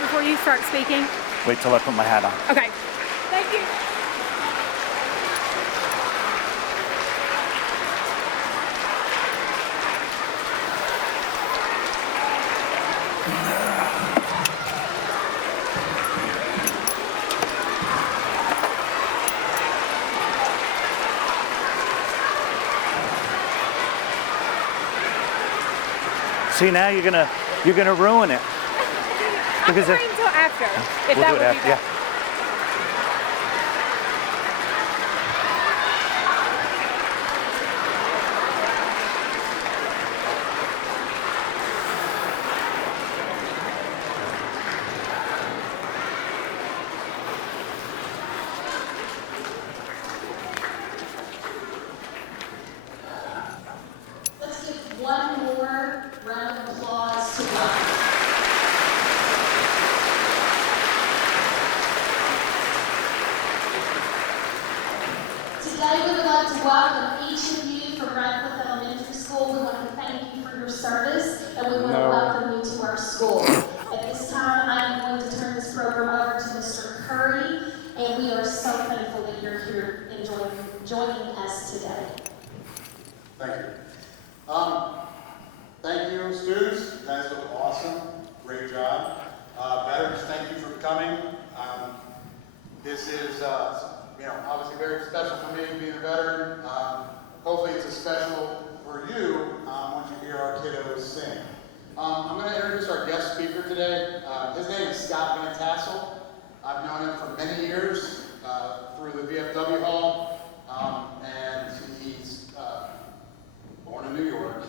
Before you start speaking? Wait till I put my hat on. Okay. Thank you. See, now you're gonna ruin it. Because I can wait until after, if we'll that do would it be after, better. yeah. Let's give one more round of applause to Bob. Today we would like to welcome each of you from Radcliff Elementary School. We want to thank you for your service and we want to welcome you to our school. At this time, I am going to turn this program over to Mr. Curry, and we are so thankful that you're here and joining us today. Thank you. Thank you, students. You guys look awesome. Great job. Veterans, thank you for coming. This is, obviously very special for me being a veteran. Hopefully it's as special for you once you hear our kiddos sing. I'm going to introduce our guest speaker today. His name is Scott Van Tassel. I've known him for many years through the VFW Hall, and he's born in New York.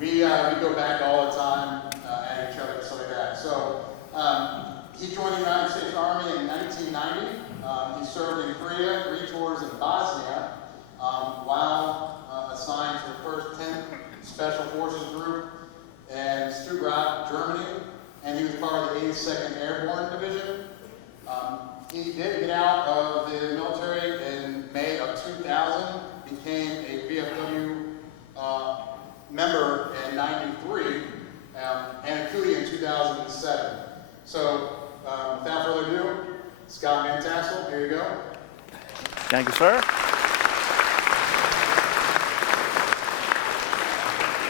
We go back all the time at each other and stuff like that. So he joined the United States Army in 1990. He served in Korea, 3 tours in Bosnia, while assigned to the 1st 10th Special Forces Group in Stuttgart, Germany, and he was part of the 82nd Airborne Division. He did get out of the military in May of 2000, became a VFW member in 93, and a Cootie in 2007. So, without further ado, Scott Van Tassel, here you go. Thank you, sir.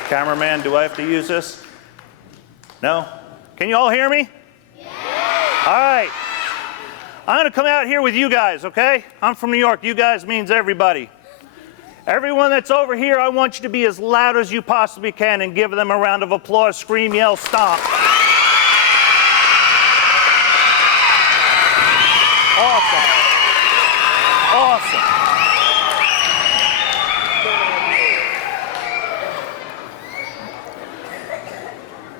Cameraman, do I have to use this? No? Can you all hear me? Yeah. All right. I'm going to come out here with you guys, okay? I'm from New York. You guys means everybody. Everyone that's over here, I want you to be as loud as you possibly can and give them a round of applause, scream, yell, stomp. Awesome. Awesome.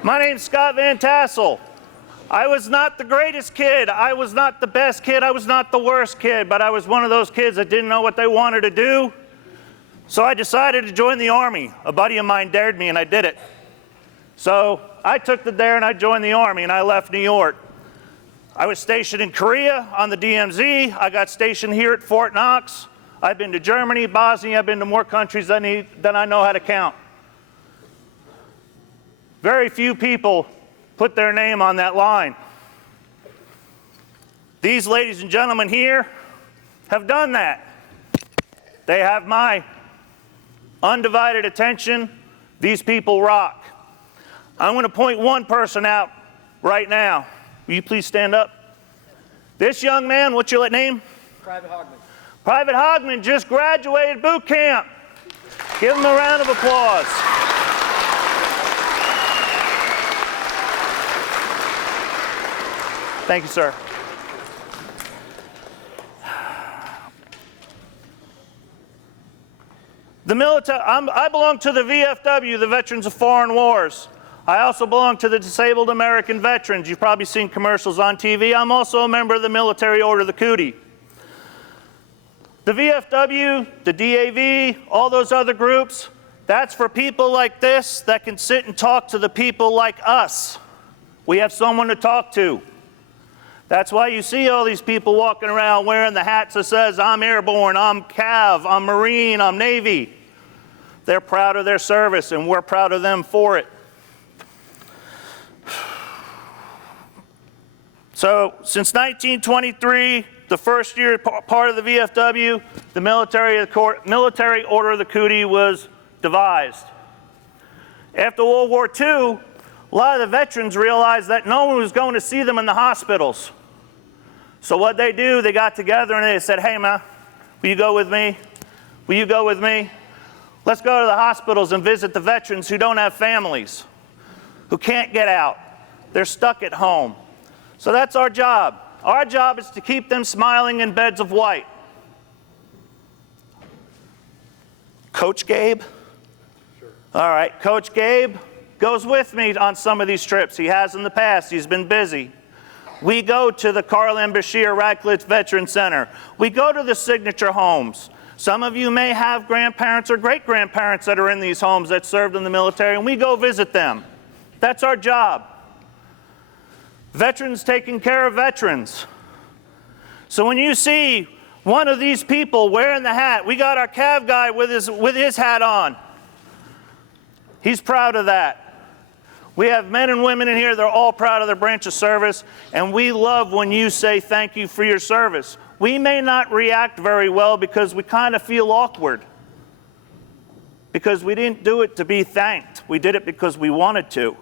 My name's Scott Van Tassel. I was not the greatest kid. I was not the best kid. I was not the worst kid, but I was one of those kids that didn't know what they wanted to do. So I decided to join the Army. A buddy of mine dared me and I did it. So I took the dare and I joined the Army and I left New York. I was stationed in Korea on the DMZ. I got stationed here at Fort Knox. I've been to Germany, Bosnia. I've been to more countries than I know how to count. Very few people put their name on that line. These ladies and gentlemen here have done that. They have my undivided attention. These people rock. I'm going to point one person out right now. Will you please stand up? This young man, what's your name? Private Hogman. Private Hogman just graduated boot camp. Give him a round of applause. Thank you, sir. The military, I belong to the VFW, the Veterans of Foreign Wars. I also belong to the Disabled American Veterans. You've probably seen commercials on TV. I'm also a member of the Military Order of the Cootie. The VFW, the DAV, all those other groups, that's for people like this that can sit and talk to the people like us. We have someone to talk to. That's why you see all these people walking around wearing the hats that says, I'm airborne, I'm Cav, I'm Marine, I'm Navy. They're proud of their service, and we're proud of them for it. So, since 1923, the first year part of the VFW, the Military Order of the Cootie was devised. After World War II, a lot of the veterans realized that no one was going to see them in the hospitals. So what they do, they got together and they said, hey man, will you go with me? Will you go with me? Let's go to the hospitals and visit the veterans who don't have families, who can't get out. They're stuck at home. So that's our job. Our job is to keep them smiling in beds of white. Coach Gabe? Sure. All right, Coach Gabe goes with me on some of these trips. He has in the past. He's been busy. We go to the Carl M. Bashir Radcliff Veteran Center. We go to the signature homes. Some of you may have grandparents or great-grandparents that are in these homes that served in the military, and we go visit them. That's our job. Veterans taking care of veterans. So when you see one of these people wearing the hat, we got our Cav guy with his hat on. He's proud of that. We have men and women in here, they're all proud of their branch of service, and we love when you say thank you for your service. We may not react very well because we kind of feel awkward. Because we didn't do it to be thanked. We did it because we wanted to.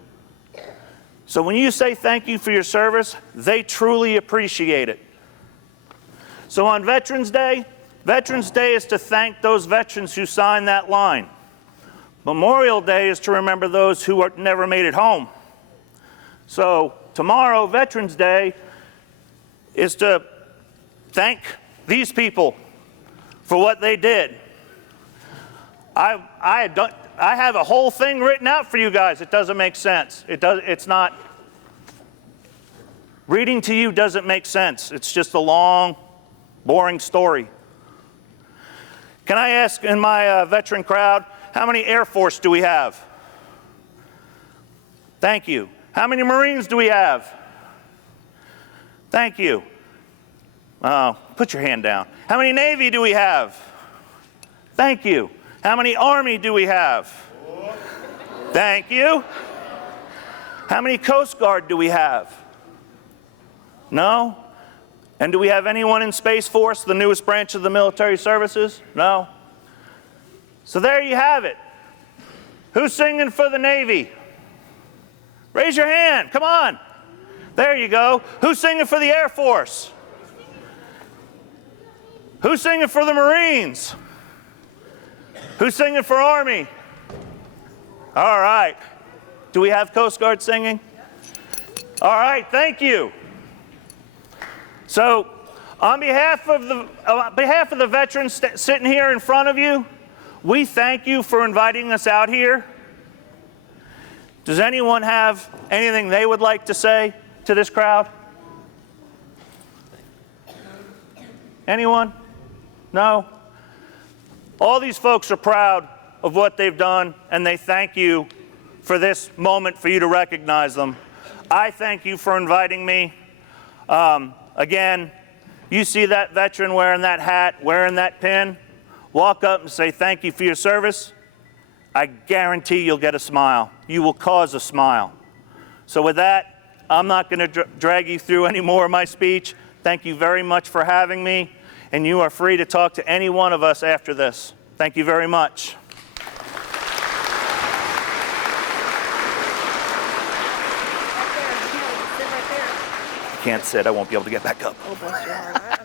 So when you say thank you for your service, they truly appreciate it. So on Veterans Day is to thank those veterans who signed that line. Memorial Day is to remember those who never made it home. So tomorrow, Veterans Day, is to thank these people for what they did. I have a whole thing written out for you guys. It doesn't make sense. It's not. Reading to you doesn't make sense. It's just a long, boring story. Can I ask in my veteran crowd, how many Air Force do we have? Thank you. How many Marines do we have? Thank you. Put your hand down. How many Navy do we have? Thank you. How many Army do we have? Thank you. How many Coast Guard do we have? No? And do we have anyone in Space Force, the newest branch of the military services? No? So there you have it. Who's singing for the Navy? Raise your hand, come on. There you go. Who's singing for the Air Force? Who's singing for the Marines? Who's singing for Army? All right. Do we have Coast Guard singing? All right, thank you. So, on behalf of the veterans sitting here in front of you, we thank you for inviting us out here. Does anyone have anything they would like to say to this crowd? Anyone? No? All these folks are proud of what they've done, and they thank you for this moment for you to recognize them. I thank you for inviting me. Again, you see that veteran wearing that hat, wearing that pin, walk up and say thank you for your service. I guarantee you'll get a smile. You will cause a smile. So with that, I'm not going to drag you through any more of my speech. Thank you very much for having me, and you are free to talk to any one of us after this. Thank you very much. can't sit, I won't be able to get back up. Oh, bless your heart.